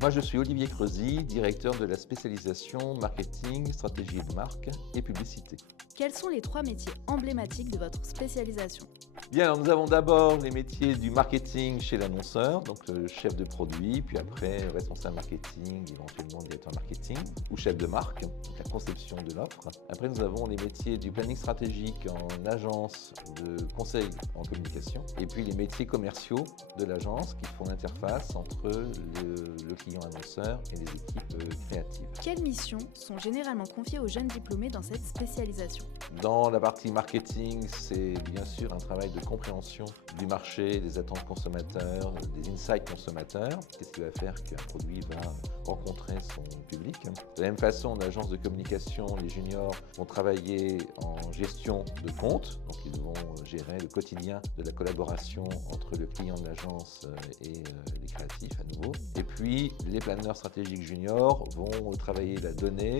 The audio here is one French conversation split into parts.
Moi, je suis Olivier Creusy, directeur de la spécialisation marketing, stratégie de marque et publicité. Quels sont les 3 métiers emblématiques de votre spécialisation? Bien, alors nous avons d'abord les métiers du marketing chez l'annonceur, donc chef de produit, puis après responsable marketing, éventuellement directeur marketing, ou chef de marque, donc la conception de l'offre. Après, nous avons les métiers du planning stratégique en agence de conseil en communication, et puis les métiers commerciaux de l'agence qui font l'interface entre le client annonceur et les équipes créatives. Quelles missions sont généralement confiées aux jeunes diplômés dans cette spécialisation? Dans la partie marketing, c'est bien sûr un travail de compréhension du marché, des attentes consommateurs, des insights consommateurs. Qu'est-ce qui va faire qu'un produit va rencontrer son public? De la même façon, en agence de communication, les juniors vont travailler en gestion de compte. Donc, ils vont gérer le quotidien de la collaboration entre le client de l'agence et les créatifs à nouveau. Et puis, les planeurs stratégiques juniors vont travailler la donnée,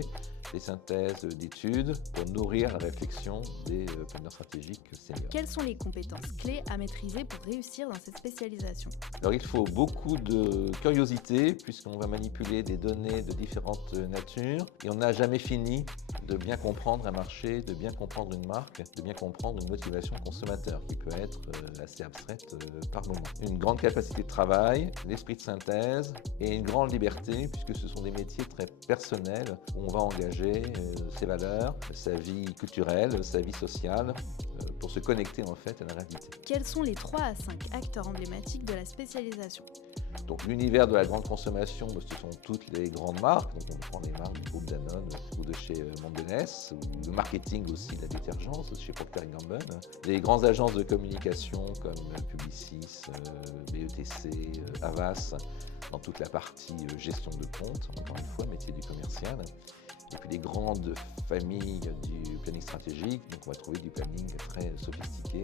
les synthèses d'études pour nourrir la réflexion des planeurs stratégiques seniors. Quelles sont les compétences clés à maîtriser pour réussir dans cette spécialisation? Alors il faut beaucoup de curiosité puisqu'on va manipuler des données de différentes natures et on n'a jamais fini de bien comprendre un marché, de bien comprendre une marque, de bien comprendre une motivation consommateur qui peut être assez abstraite par moment. Une grande capacité de travail, l'esprit de synthèse et une grande liberté puisque ce sont des métiers très personnels où on va engager ses valeurs, sa vie culturelle, sa vie sociale pour se connecter en fait à la réalité. Quels sont les 3 à 5 acteurs emblématiques de la spécialisation? Donc l'univers de la grande consommation, ce sont toutes les grandes marques. Donc on prend les marques du groupe Danone ou de chez Mondelez, ou le marketing aussi de la détergence chez Procter & Gamble. Les grandes agences de communication comme Publicis, BETC, Havas, dans toute la partie gestion de compte, encore une fois, métier du commercial. Et puis les grandes familles du planning stratégique, donc on va trouver du planning très sophistiqué,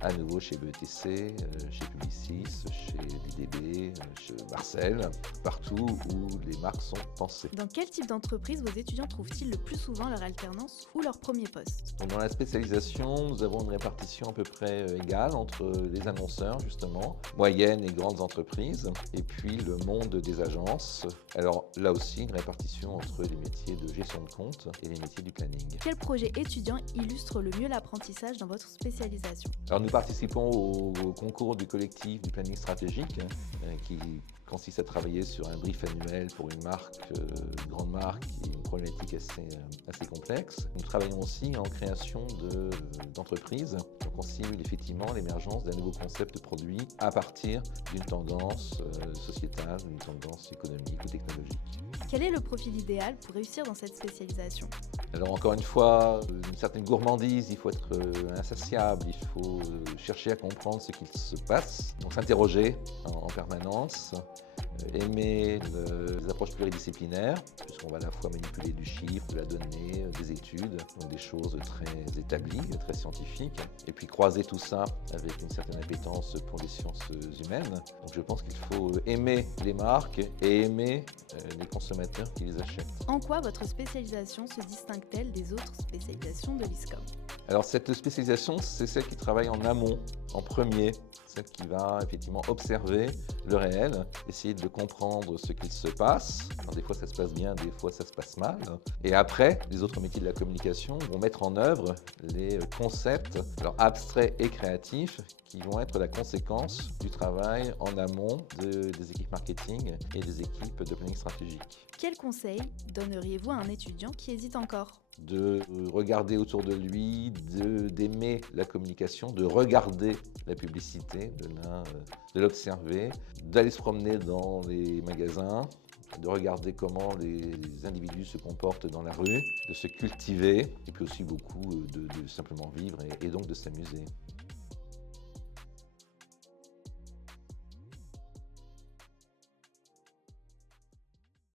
à nouveau chez BETC, chez Publicis, chez DDB, chez Marcel, partout où les marques sont pensées. Dans quel type d'entreprise vos étudiants trouvent-ils le plus souvent leur alternance ou leur premier poste? Donc dans la spécialisation, nous avons une répartition à peu près égale entre les annonceurs, justement, moyennes et grandes entreprises, et puis le monde des agences. Alors là aussi, une répartition entre les métiers de gestion de compte et les métiers du planning. Quel projet étudiant illustre le mieux l'apprentissage dans votre spécialisation? Alors nous participons au concours du collectif du planning stratégique qui consiste à travailler sur un brief annuel pour une marque, une grande marque et une problématique assez complexe. Nous travaillons aussi en création d'entreprises. Donc on simule effectivement l'émergence d'un nouveau concept de produit à partir d'une tendance sociétale, d'une tendance économique ou technologique. Quel est le profil idéal pour réussir dans cette spécialisation? Alors encore une fois, une certaine gourmandise, il faut être insatiable, il faut chercher à comprendre ce qu'il se passe, donc s'interroger en permanence, aimer les approches pluridisciplinaires, puisqu'on va à la fois manipuler du chiffre, de la donnée, des études, donc des choses très établies, très scientifiques, et puis croiser tout ça avec une certaine appétence pour les sciences humaines. Donc je pense qu'il faut aimer les marques et aimer les consommateurs qui les achètent. En quoi votre spécialisation se distingue-t-elle des autres spécialisations de l'ISCOM? Alors cette spécialisation, c'est celle qui travaille en amont, en premier, celle qui va effectivement observer le réel, essayer de comprendre ce qu'il se passe. Alors, des fois ça se passe bien, des fois ça se passe mal. Et après, les autres métiers de la communication vont mettre en œuvre les concepts, alors abstraits et créatifs, qui vont être la conséquence du travail en amont des équipes marketing et des équipes de planning stratégique. Quel conseil donneriez-vous à un étudiant qui hésite encore? De regarder autour de lui, d'aimer la communication, de regarder la publicité, de l'observer, d'aller se promener dans les magasins, de regarder comment les individus se comportent dans la rue, de se cultiver, et puis aussi beaucoup de simplement vivre et donc de s'amuser.